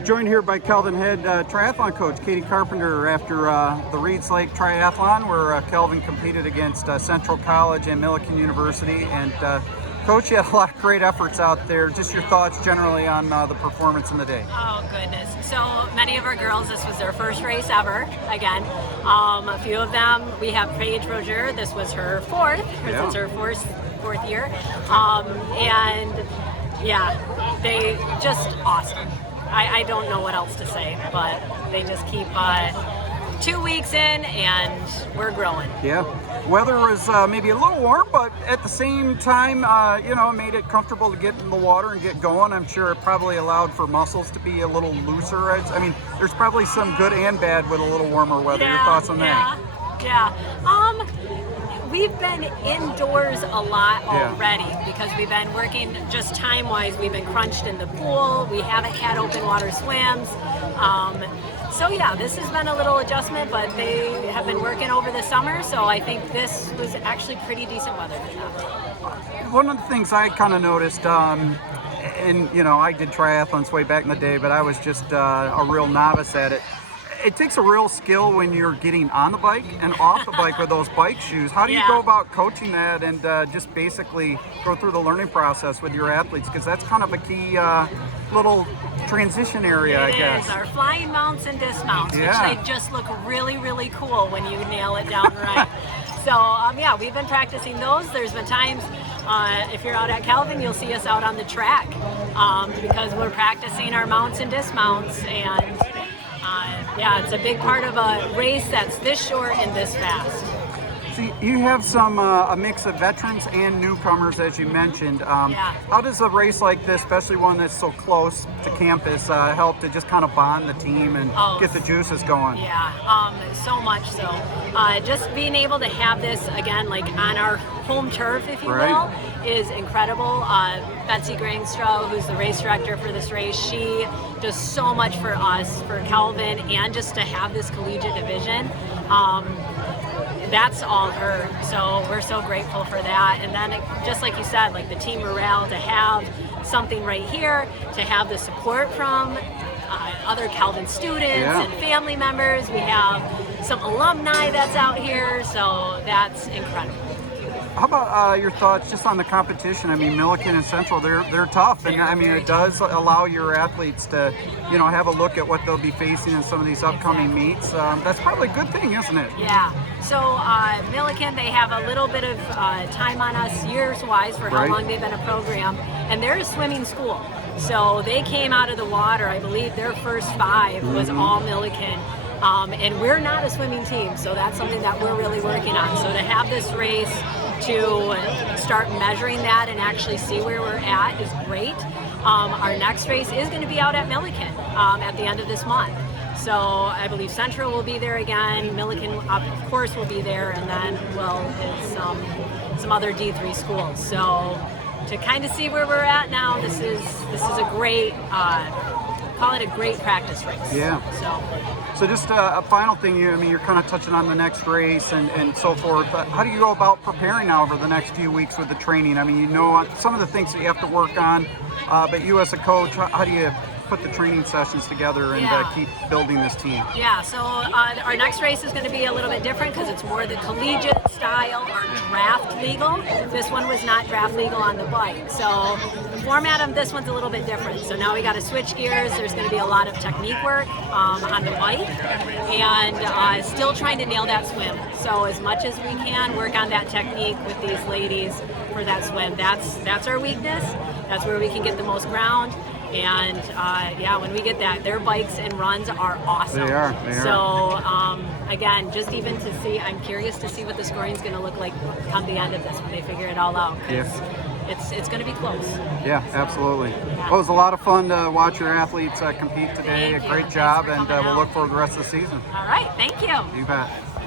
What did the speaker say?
Joined here by Kelvin head triathlon coach Kattie Carpenter after the Reeds Lake Triathlon, where Kelvin competed against Central College and Millikan University. And Coach, you had a lot of great efforts out there. Just your thoughts generally on the performance in the day. Oh, goodness. So many of our girls, this was their first race ever, again. A few of them, we have Paige Roger, this was her fourth. This is her fourth year. And yeah, they just awesome. I don't know what else to say, but they just keep 2 weeks in and we're growing. Yeah. Weather was maybe a little warm, but at the same time, made it comfortable to get in the water and get going. I'm sure it probably allowed for muscles to be a little looser. I mean, there's probably some good and bad with a little warmer weather. Yeah, your thoughts on that? Yeah. We've been indoors a lot already because we've been working just time-wise. We've been crunched in the pool. We haven't had open water swims. So yeah, this has been a little adjustment, but they have been working over the summer, so I think this was actually pretty decent weather for them. One of the things I kind of noticed, and I did triathlons way back in the day, but I was just a real novice at it. It takes a real skill when you're getting on the bike and off the bike with those bike shoes. How do you go about coaching that and just basically go through the learning process with your athletes? Because that's kind of a key little transition area, I guess. It is. Our flying mounts and dismounts, which they just look really, really cool when you nail it down right. So, we've been practicing those. There's been times, if you're out at Kelvin, you'll see us out on the track because we're practicing our mounts and dismounts. And it's a big part of a race that's this short and this fast. So you have a mix of veterans and newcomers, as you mentioned. How does a race like this, especially one that's so close to campus, help to just kind of bond the team and get the juices going? Yeah, so much so. Just being able to have this, again, like on our home turf, if you will, is incredible. Betsy Grangstrow, who's the race director for this race, she does so much for us, for Kelvin, and just to have this collegiate division. That's all her, so we're so grateful for that. And then just like you said, like the team morale, to have something right here, to have the support from other Kelvin students and family members. We have some alumni that's out here, so that's incredible. How about your thoughts just on the competition? I mean, Millikan and Central, they're tough, and I mean, it does allow your athletes to, have a look at what they'll be facing in some of these upcoming meets. That's probably a good thing, isn't it? Yeah. So Millikan, they have a little bit of time on us years-wise for how long they've been a program, and they're a swimming school. So they came out of the water, I believe their first 5 was all Millikan. And we're not a swimming team, so that's something that we're really working on. So to have this race, to start measuring that and actually see where we're at is great. Our next race is going to be out at Millikan at the end of this month. So I believe Central will be there again, Millikan of course will be there, and then is some other D3 schools. So to kind of see where we're at now, this is a great call it a great practice race. Yeah. So just a final thing, you're kind of touching on the next race and so forth, but how do you go about preparing now over the next few weeks with the training? I mean, some of the things that you have to work on, but you as a coach, how do you put the training sessions together and keep building this team? Yeah, so our next race is going to be a little bit different because it's more the collegiate style or draft legal. This one was not draft legal on the bike. So the format of this one's a little bit different. So now we got to switch gears. There's going to be a lot of technique work on the bike and still trying to nail that swim. So as much as we can work on that technique with these ladies for that swim. That's our weakness. That's where we can get the most ground. And when we get that, their bikes and runs are awesome. They are. So again, just even to see, I'm curious to see what the scoring is going to look like come the end of this when they figure it all out. It's going to be close. Yeah, absolutely. Yeah. Well, it was a lot of fun to watch your athletes compete today. Thank you. Great job, and Thanks for coming we'll out. look forward to the rest of the season. All right, thank you. You bet.